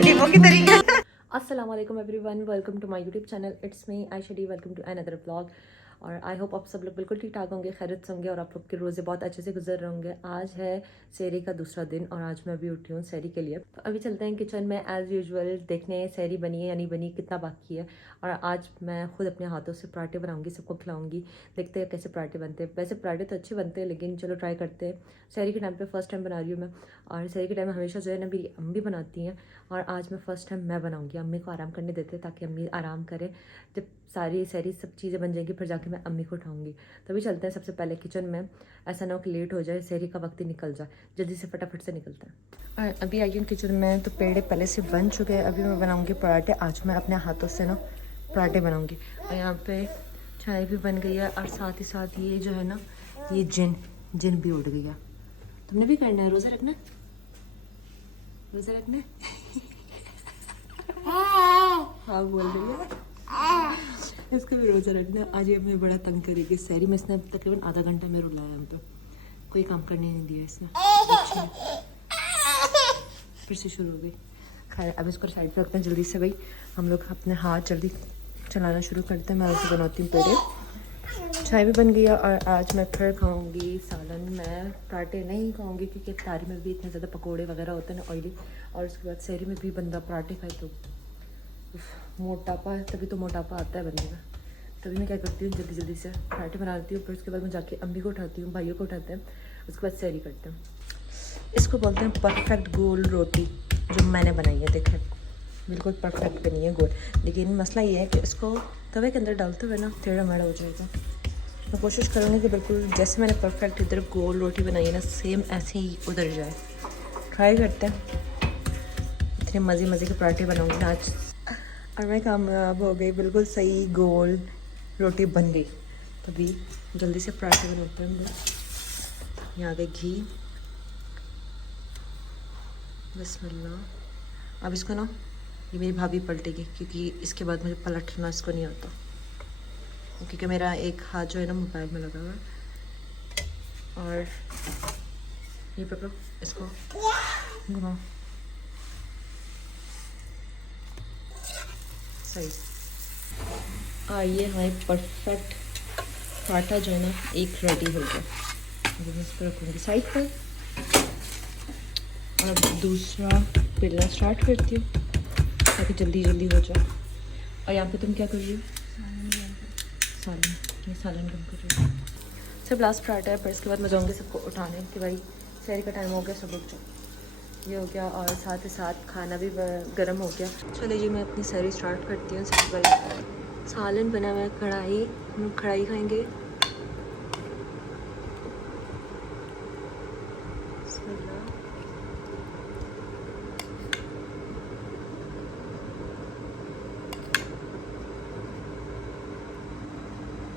गरीबों की तरीके। अस्सलाम वालेकुम everyone, welcome to my YouTube channel. It's me Ayesha D. Welcome to another vlog. और आई होप आप सब लोग बिल्कुल ठीक ठाक होंगे, खैरियत से होंगे और आप लोग के रोज़े बहुत अच्छे से गुजर रहे होंगे। आज है सहरी का दूसरा दिन और आज मैं अभी उठी हूँ सहरी के लिए। तो अभी चलते हैं किचन में एज़ यूजुअल, देखने सहरी बनी है या नहीं बनी, कितना बाकी है। और आज मैं खुद अपने हाथों से पराठे बनाऊंगी, सबको खिलाऊंगी। देखते हैं कैसे पराठे बनते हैं। वैसे पराठे तो अच्छे बनते हैं लेकिन चलो ट्राई करते हैं। सहरी के टाइम पे फर्स्ट टाइम बना रही हूँ मैं। और सहरी के टाइम में हमेशा जो है ना मेरी अम्मी बनाती हैं और आज मैं फ़र्स्ट टाइम मैं बनाऊंगी। अम्मी को आराम करने देते हैं ताकि अम्मी आराम करें। जब सारी सहरी सब चीज़ें बन जाएंगी फिर जाके मैं अम्मी को उठाऊंगी। तभी चलते हैं सबसे पहले किचन में। ऐसा ना हो कि लेट हो जाए, सहरी का वक्त ही निकल जाए। जल्दी से फटाफट से निकलते हैं। और अभी आई हूँ किचन में तो पेड़े पहले से बन चुके हैं। अभी मैं बनाऊँगी पराठे। आज मैं अपने हाथों से ना पराठे बनाऊँगी। और यहाँ पे चाय भी बन गई है और साथ ही साथ ये जो है ना, ये जिन भी उड़ गया। तुमने भी करना है, रोज़ा रखना है? रोज़ा रखना है? हाँ बोल रही है। इसका भी रोज़ा रखना है। आज ये हमें बड़ा तंग करेगी सहरी में। इसने तकरीबन आधा घंटा में रुलाया हम पे, कोई काम करने नहीं दिया इसने। फिर से शुरू हो गई। खैर अब इसको साइड पे रखते हैं जल्दी से। भाई हम लोग अपने हाथ जल्दी चलाना शुरू करते हैं। मैं उसे बनाती हूँ पेड़े। चाय भी बन गई है और आज मैं फिर खाऊंगी सालन। मैं पराठे नहीं खाऊंगी क्योंकि इफ्तारी में भी इतने ज़्यादा पकोड़े वगैरह होते हैं ना, ऑयली। और उसके बाद सहरी में भी बंदा पराठे खाए तो मोटापा, तभी तो मोटापा आता है बंदे का। तभी मैं क्या करती हूँ, जल्दी जल्दी से पराठे बनाती हूँ। फिर उसके बाद मैं जाके अम्मी को उठाती हूँ, भाइयों को उठाते हैं। उसके बाद सहरी करते हैं। इसको बोलते हैं परफेक्ट गोल रोटी जो मैंने बनाई है। देखें बिल्कुल परफेक्ट बनी है गोल। लेकिन मसला ये है कि इसको तवे के अंदर डालते हुए ना टेढ़ा मेढ़ा हो जाएगा। मैं कोशिश करूँगी कि बिल्कुल जैसे मैंने परफेक्ट इधर गोल रोटी बनाई है ना, सेम ऐसे ही उधर जाए। ट्राई करते हैं। इतने मज़े मज़े के पराठे बनाऊँगी आज और मैं कामयाब हो गई। बिल्कुल सही गोल रोटी बन गई। तभी जल्दी से पराठे बनाते हैं हम लोग। यहाँ आ गए घी, बिस्मिल्लाह। अब इसको ना, ये मेरी भाभी पलटेगी क्योंकि इसके बाद मुझे पलटना इसको नहीं आता, क्योंकि मेरा एक हाथ जो है ना मोबाइल में लगा हुआ है। और ये पकड़ो, इसको घुमाओ सही। ये हमारी परफेक्ट पराठा जो है ना एक रेडी हो गया। अब मैं इसको रखूँगी साइड पर और अब दूसरा बेलना स्टार्ट करती हूँ ताकि जल्दी जल्दी हो जाए। और यहाँ पे तुम क्या कर रही हो? सालन। ये सालन कम कर रही हूँ। सब लास्ट पराठा है। फिर इसके बाद मैं जाऊँगी सबको उठाने कि भाई सहरी का टाइम हो गया, सब रुक जाओ। ये हो गया और साथ ही साथ खाना भी गर्म हो गया। चलो जी मैं अपनी सहरी स्टार्ट करती हूँ। सबसे पहले सालन बना हुआ है, कढ़ाई, हम कढ़ाई खाएंगे।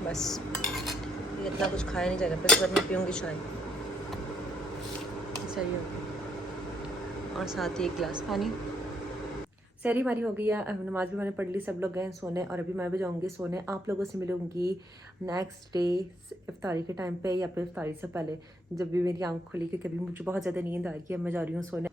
बस ये इतना कुछ खाया नहीं जाएगा। फिर मैं पीऊँगी चाय, सही हो गया। और साथ ही एक गिलास पानी। सहरी हमारी हो गई है। अब नमाज भी मैंने पढ़ ली, सब लोग गए सोने और अभी मैं भी जाऊँगी सोने। आप लोगों से मिलूँगी नेक्स्ट डे इफ्तारी के टाइम पे या फिर इफ्तारी से पहले, जब भी मेरी आँख खुली, क्योंकि अभी मुझे बहुत ज़्यादा नींद आ रही है। मैं जा रही हूँ सोने।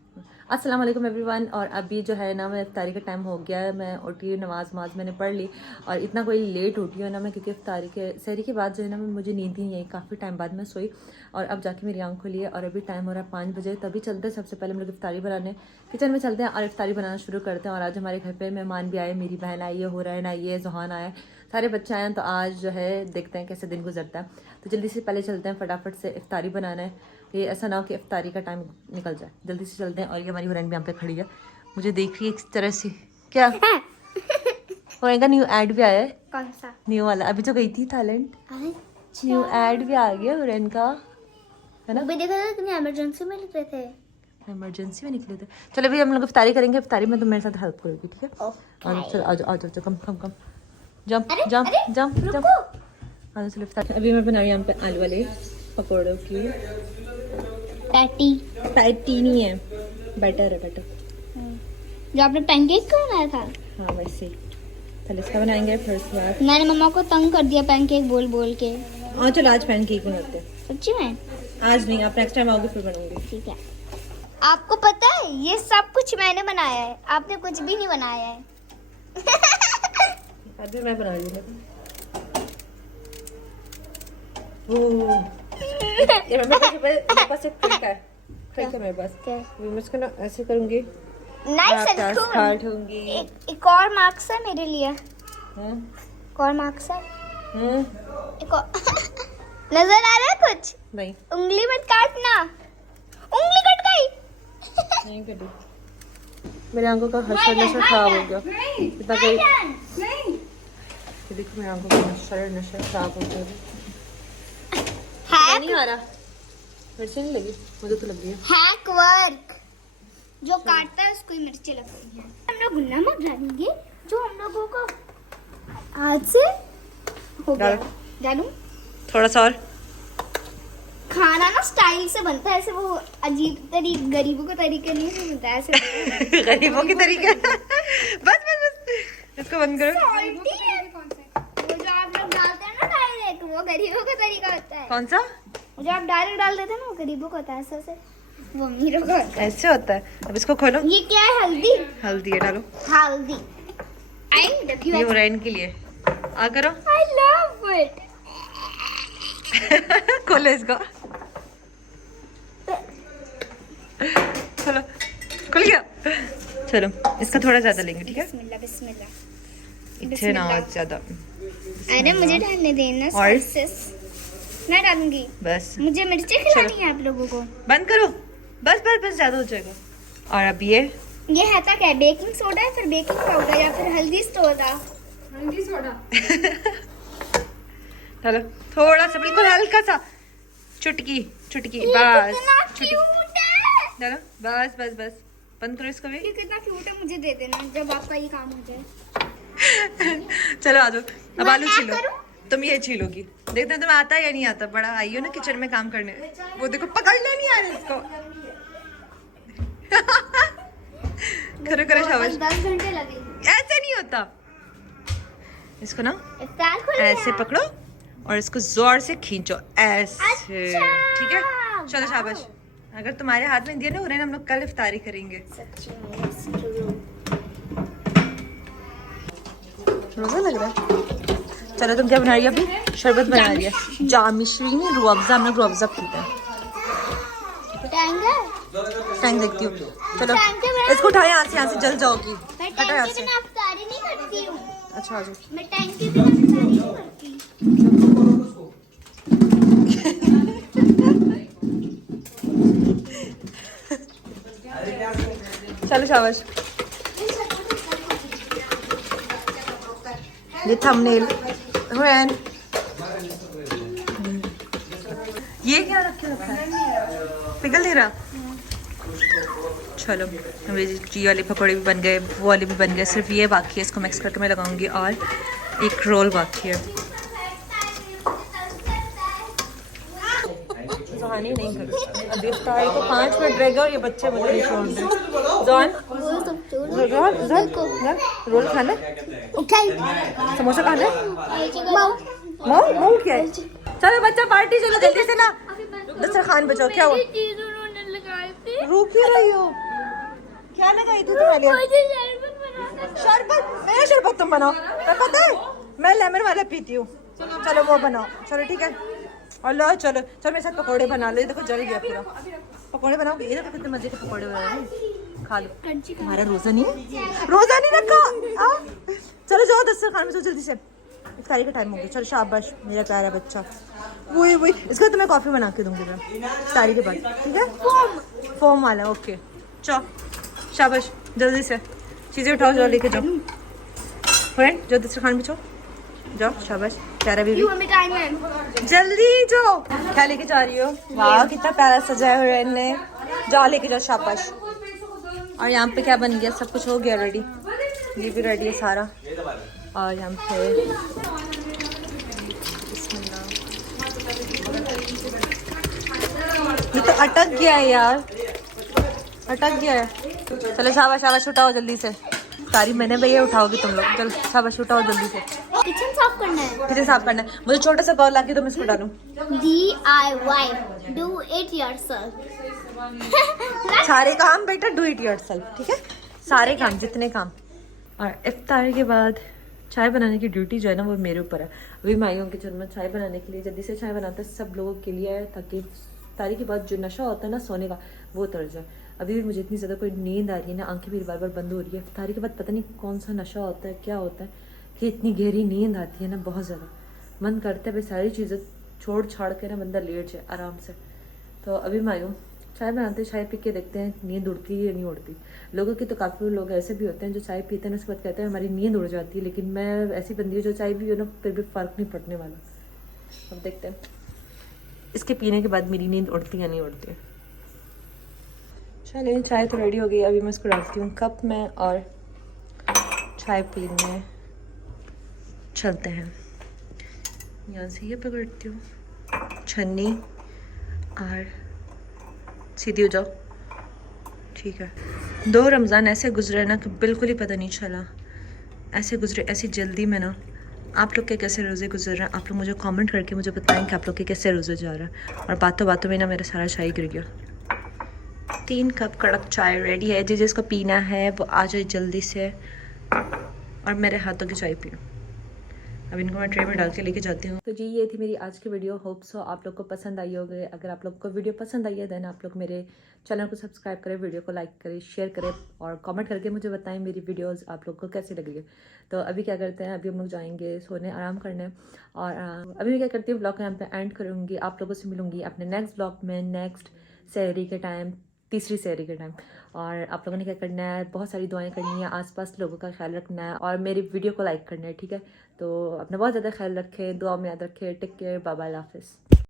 अस्सलाम वालेकुम एवरीवन। और अभी जो है ना, मैं इफ्तारी का टाइम हो गया है। मैं उठी, नमाज मैंने पढ़ ली और इतना कोई लेट उठी हूँ ना मैं, क्योंकि इफ्तारी के सहरी के बाद जो है ना मुझे नींद ही नहीं आई। काफ़ी टाइम बाद मैं सोई और अब जाके मेरी आँख खुली है और अभी टाइम हो रहा है 5 बजे। तभी चलते हैं सबसे पहले हम लोग इफ्तारी बनाने किचन में चलते हैं और इफ्तारी बनाना शुरू करते हैं। और आज हमारे घर पे मेहमान भी आए। मेरी बहन आई है, हुरैन आई है, जोहान आया, सारे बच्चे आए हैं। तो आज जो है देखते हैं कैसे दिन गुजरता है। तो जल्दी से पहले चलते हैं, फटाफट से इफ्तारी बनाना है। ये ऐसा ना हो कि इफ्तारी का टाइम निकल जाए। जल्दी से चलते हैं। और ये हमारी हुरैन भी यहाँ पे खड़ी है, मुझे देख रही है एक तरह से। क्या होएगा? न्यू ऐड भी आया है। कौन सा? न्यू वाला। अभी तो गई थी थाईलैंड, न्यू ऐड भी आ गया हुरैन का, है ना? अभी देखा था तुमने इमरजेंसी में निकले थे। इमरजेंसी में निकले थे। चलो अभी हम लोग इफ्तारी करेंगे। इफ्तारी में तुम मेरे साथ हेल्प करोगी, ठीक है? चलो आ जाओ कम जंप जंप जंप जंप। आ जाओ चलो इफ्तारी। अभी मैं बना रही हूँ यहाँ पे आलू वाले पकौड़ों की पैटी नहीं है, बैटर है, बैटर जो आपने पैनकेक का बनाया था। हाँ वैसे ही। चलो इसका बनाएंगे। फिर उसके बाद मैंने मम्मा को तंग कर दिया पैनकेक बोल बोल के। हाँ चलो आज पैनकेक बनाते हैं। सच्ची में? आज नहीं, आप नेक्स्ट टाइम आओगे फिर बनाऊंगी। ठीक है। आपको पता है ये सब कुछ मैंने बनाया है, आपने कुछ भी नहीं बनाया है। अभी मैं बना रही हूँ। ये मेरे पास एक ट्रिक है। ट्रिक है मेरे पास। मैं इसको ना ऐसे करूँगी। नाइस स्टार्ट होंगी। एक और मार्क्स है मेरे लिए। एक और मार्क्स है। एक और नजर आ रहा है कुछ? नहीं उंगली मत काटना, उंगली कट गई। नहीं कटी। मेरे आंखों का हर्षण नशा खराब हो गया। इतना कोई देखो मेरे आंखों का हर्षण नशा खराब हो गया। नहीं आ रहा। मिर्ची नहीं लगी, मुझे तो लगी है। हैक वर्क, जो काटता है उसको ही मिर्ची लगती है। हम लोग नमक डालेंगे जो हम लोगों को आज से हो गया। डालूं थोड़ा सा और। खाना ना स्टाइल से बनता है, ऐसे वो अजीब तरीके गरीबों के तरीके नहीं से बनता है, ऐसे गरीबों के तरीके। बस बस बस इसको बंद करो। Salty है। वो जो आप लोग डालते हैं ना डायरेक्ट, वो गरीबों का तरीका होता है। कौन सा? वो जो आप डायरेक्ट डाल देते हैं ना, वो गरीबों का होता है, ऐसे ऐसे वो अमीरों का होता है। ऐसे होता है। अब इसको खोलो। ये क्या है? हल्दी। हल्दी है, डालो। हल्दी आई ये ओराइन के लिए। आ करो। I love it. खोलो इसको। चलो खुल गया। चलो इसका थोड़ा ज्यादा लेंगे, ठीक है? बिस्मिल्लाह बिस्मिल्लाह। इतना ज्यादा। अरे मुझे डालने देना और? सॉसेस। मैं डालूंगी। बस मुझे मिर्ची खिलानी है आप लोगों को। बंद करो। बस बस बस ज्यादा हो जाएगा। और अब ये है था क्या? बेकिंग सोडा है, फिर बेकिंग पाउडर या फिर हल्दी सोडा? हल्दी सोडा। चलो थोड़ा सा, बिल्कुल हल्का सा, चुटकी चुटकी, बस चुटकी। क्यूट है। चलो बस बस बस बंद करो इसको भी। ये कितना क्यूट है, मुझे दे देना जब आपका ये काम हो जाए। चलो आ जाओ। अब मैं आलू क्या छीलो। करूं? तुम ये छीलोगी। देखते हैं तुम्हें आता है या नहीं आता। बड़ा आई हो ना किचन में काम करने। वो देखो पकड़ना नहीं आ रहा इसको। करो करो शाबाश। 10 घंटे लगेंगे। ऐसे नहीं होता। इसको ना इफ्तार खुल गया। ऐसे पकड़ो और इसको जोर से खींचो ऐसे। अच्छा। ठीक है चलो शाबाश। अगर तुम्हारे हाथ में दिया ना उन्हें, हम लोग कल इफ्तारी करेंगे। रोजा लग रहा है। चलो तुम क्या बना रही हो अभी? शरबत बना रही है। जामिश्री नहीं, रूह अफ़ज़ा। हम लोग रूह अफ़ज़ा पीते हैं। टैंक देखती हूँ। चलो टैंक है बड़ा। इसको उठाओ, यहाँ से जल जाओगी। मैं हटो टैंक यहाँ के से। बिना इफ्तारी नहीं करती हूँ। अच्छा आ जाओ। मैं टैंक के बिना इफ्तारी नहीं करती। चलो शाबाश। ये थंबनेल हुरैन। ये क्या रखे रखा है? पिघल नहीं रहा। चलो मेरे जी वाले पकौड़े भी बन गए, वो वाले भी बन गए। सिर्फ ये बाकी है, इसको मिक्स करके मैं लगाऊंगी। और एक रोल बाकी है। जहानी नहीं कर अभी इफ्तारी को 5 मिनट रहेगा और ये बच्चे मुझे नहीं छोड़ दें। जॉन रोल खाना? समोसा खाना? मऊ क्या है? चलो बच्चा पार्टी चलो जल्दी से ना। दस्तरखान बचाओ। क्या हुआ? रो क्यों रही हो? क्या लगाई थी तुम्हारे लिए? शरबत? मेरा शरबत तुम बनाओ। तो पता है मैं लेमन वाला पीती हूँ। चलो वो बनाओ। चलो ठीक है। और लो चलो चलो मेरे साथ पकौड़े बना लो। ये देखो जल गया पूरा। पकौड़े बनाओ। ये देखो कितने मजे के पकौड़े बना रहे हैं। खा लो। तुम्हारा रोजा नहीं है? रोजा नहीं रखा। चलो जाओ दस्तरखान में, जल्दी से इफ्तारी का टाइम हो गया। चलो शाबाश मेरा प्यारा बच्चा। वही वही इसका तो मैं कॉफ़ी बना के दूंगी मैं इफ्तारी के बाद, ठीक है? फोम वाला। ओके चलो शाबाश। जल्दी से चीज़ें उठाओ, जाओ लेके जाओ। फ्रेंड जाओ दस्तरखान में जाओ। शाबाश प्यारा बीबी। जल्दी जाओ। क्या लेके जा रही हो? वाह कितना प्यारा सजाया हुआ है ने। जाओ लेके जाओ शाबाश। और यहाँ पे क्या बन गया? सब कुछ हो गया रेडी। ये भी रेडी है सारा। और यहाँ पे ये तो अटक गया है यार, अटक गया है। चलो शाबाश शाबाश उठाओ जल्दी से। इफ्तारी मैंने भैया उठाओगे तुम लोग, चल शाबाश उठाओ जल्दी से। किचन साफ करना है। किचन साफ करना है, मुझे छोटा सा बाउल लाके तो मैं इसको डालूं। DIY, do it yourself। सारे काम बेटा डू इट योरसेल्फ, ठीक है, सारे काम जितने काम। और इफ्तारी के बाद चाय बनाने की ड्यूटी जो है ना वो मेरे ऊपर है। अभी मैं आई हूँ किचन में चाय बनाने के लिए, जल्दी से चाय बनाते हैं सब लोगों के लिए है, ताकि इफ्तारी के बाद जो नशा होता है ना सोने का वो उतर जाए। अभी भी मुझे इतनी ज़्यादा कोई नींद आ रही है ना, आंखें भी बार बार बंद हो रही है। इफ्तारी के बाद पता नहीं कौन सा नशा होता है, क्या होता है कि इतनी गहरी नींद आती है ना, बहुत ज़्यादा मन करता है भाई सारी चीज़ें छोड़ छाड़ के ना बंदा लेट जाए आराम से। तो अभी मैं आई हूँ चाय बनाते, चाय पी के देखते हैं नींद उड़ती है या नहीं उड़ती। लोगों की तो काफ़ी लोग ऐसे भी होते हैं जो चाय पीते हैं ना उसके बाद कहते हैं हमारी नींद उड़ जाती है, लेकिन मैं ऐसी बंदी हूँ जो चाय भी हो ना फिर भी फ़र्क नहीं पड़ने वाला। अब देखते हैं इसके पीने के बाद मेरी नींद उड़ती या नहीं उड़ती। चलिए चाय तो रेडी हो गई, अभी मैं इसको डालती हूँ कप में और चाय पीने चलते हैं। यहाँ से ये पकड़ती हूँ छन्नी और सीधी हो जाओ, ठीक है। 2 रमज़ान ऐसे गुजरे ना कि बिल्कुल ही पता नहीं चला, ऐसे गुजरे ऐसी जल्दी में ना। आप लोग के कैसे रोज़े गुजर रहे हैं आप लोग मुझे कमेंट करके मुझे बताएं कि आप लोग के कैसे रोज़े जा रहे हैं। और बातों बातों में ना मेरा सारा चाय गिर गया। 3 कप कड़क चाय रेडी है, जिसको पीना है वो आ जाए जल्दी से और मेरे हाथों की चाय पियो। अब इनको मैं ट्रे में डाल के लेके जाती हूँ। तो जी ये थी मेरी आज की वीडियो, होप सो आप लोग को पसंद आई होगी। अगर आप लोग को वीडियो पसंद आई है देन आप लोग मेरे चैनल को सब्सक्राइब करें, वीडियो को लाइक करें, शेयर करें और कमेंट करके मुझे बताएं मेरी वीडियोस आप लोग को कैसी लगी है। तो अभी क्या करते हैं, अभी हम लोग जाएंगे सोने, आराम करने। और अभी मैं क्या करती हूँ ब्लॉग को यहाँ पे एंड करूँगी। आप लोगों से मिलूंगी अपने नेक्स्ट ब्लॉग में, नेक्स्ट सहरी के टाइम, तीसरी सहरी के टाइम। और आप लोगों ने क्या करना है, बहुत सारी दुआएं करनी है, आसपास लोगों का ख्याल रखना है और मेरी वीडियो को लाइक करना है, ठीक है। तो अपना बहुत ज़्यादा ख्याल रखें, दुआ में याद रखें। टेक केयर, बाय बाय, अल्लाह हाफिज़।